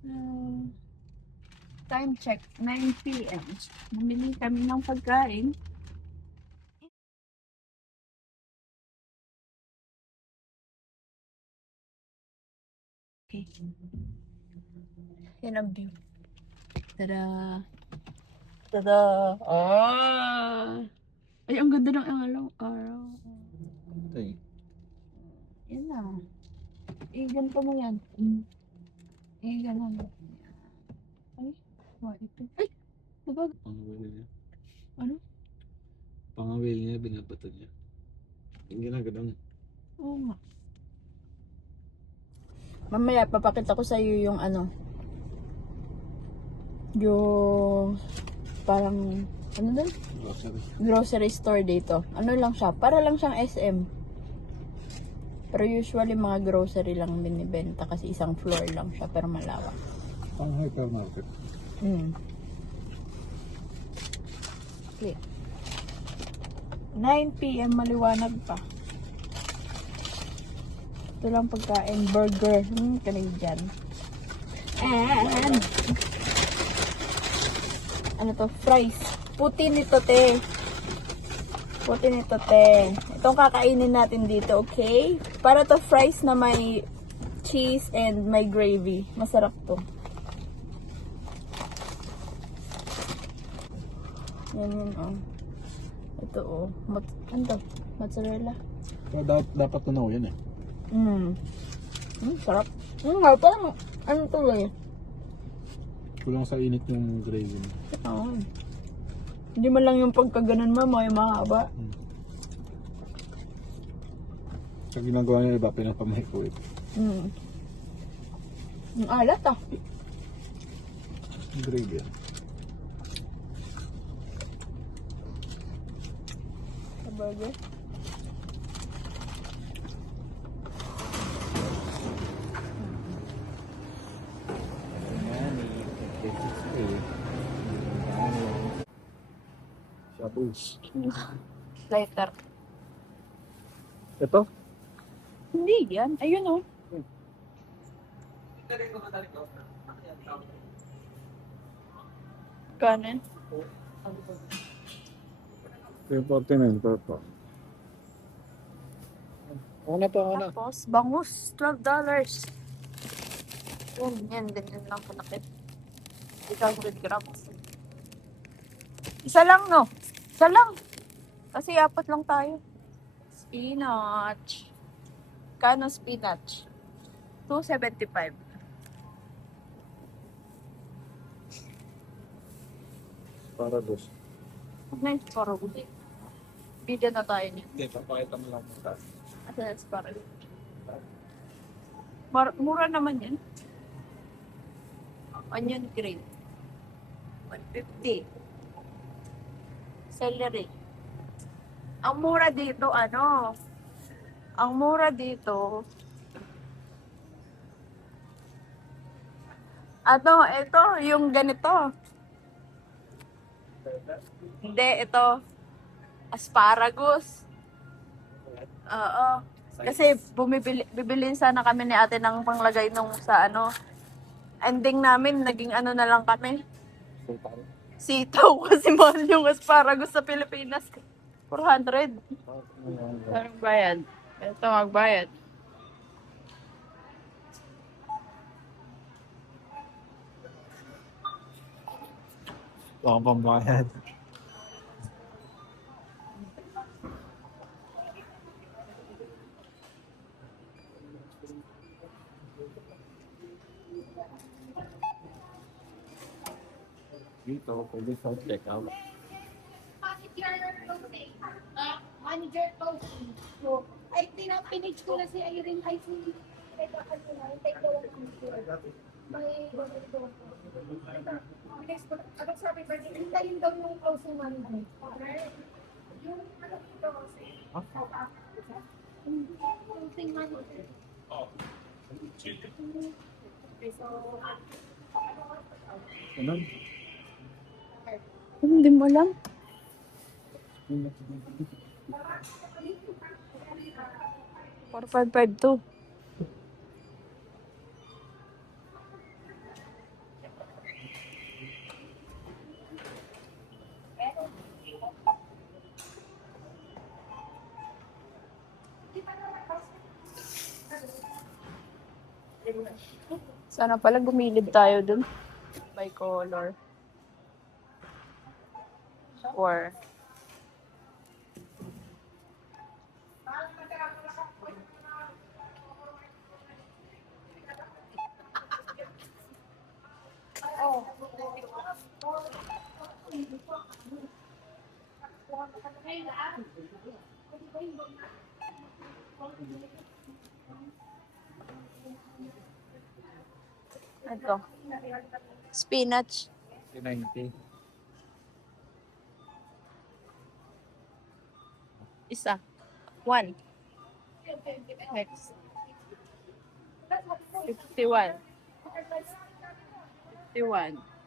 Ah, time check, 9 p.m. Namili kami ng pagkain. Okay. Yan ang view. Tada! Tada! Ah! Ay, ang ganda ng araw. Tay. Yan na. Ganito mo yan. Ganun. Ay, ito. Ay! Diba? Pangawil niya. Ano? Pangawil niya, binabato niya. Yung ginaganon. Oo nga. Mamaya, papakita ko sa iyo yung yung parang, doon? Grocery. Grocery store dito. Ano lang siya? Para lang siyang SM. Pero usually mga grocery lang binibenta kasi isang floor lang siya pero malawak. Pang hypermarket. Okay. 9 p.m. maliwanag pa. Ito lang pagkain. Burger. Canadian. And ano to? Fries. Puti nito, te. Puti nito, te. Itong kakainin natin dito, okay? Para to fries na may cheese and may gravy. Masarap to. Yan, oh. Ito, oh. Ano to? Mozzarella. So, dapat tunaw yan eh. Sarap. Parang, ano to eh? Kulang sa init yung gravy niya. Oo. Hindi man lang yung pagkaganon mo, may mahaba. Sa ginagawa niya iba, pinapamahiko ito. Ang alat ah. Yung gravy yan. Sa burger. Shaboos. Lighter. Ito? Hindi yan. Ayun oh. Kanin. 349 per po. Ako na. Tapos, bangus. $12. Yan. Ganyan lang kalakit. 800 grams. Isa lang, no? Isa lang. Kasi apat lang tayo. Spinach. Kano spinach? $2.75. Para dos. Nice para buti. Bida na tayo niya. Hindi, papakita mo lang muna. That's para. Mura naman yan. Onion green. 150. Celery. Ang mura dito, Ang mura dito, ito, yung ganito. Hindi, ito. Asparagus. Oo. Kasi bibilin sana kami ni ate ng panglagay nung sa ending namin, naging na lang kami. Sitaw kasi mahal yung asparagus sa Pilipinas. 400. Anong bayad? Ito magbayad. Baka pambayad. Dito, pwede sa check-out. Manager posting. So, ay, pinage ko na si Irene ay si take daw ang computer. May ito. Next ko, agad sabi ba, hintayin daw yung closing manager. Yung ano dito kasi, closing manager. Okay, so, Ano? Hindi mo alam? 4552. Sana pala gumilid tayo dun. By color. Or ito. Spinach. 90. Isa. One. Next. 51. 51.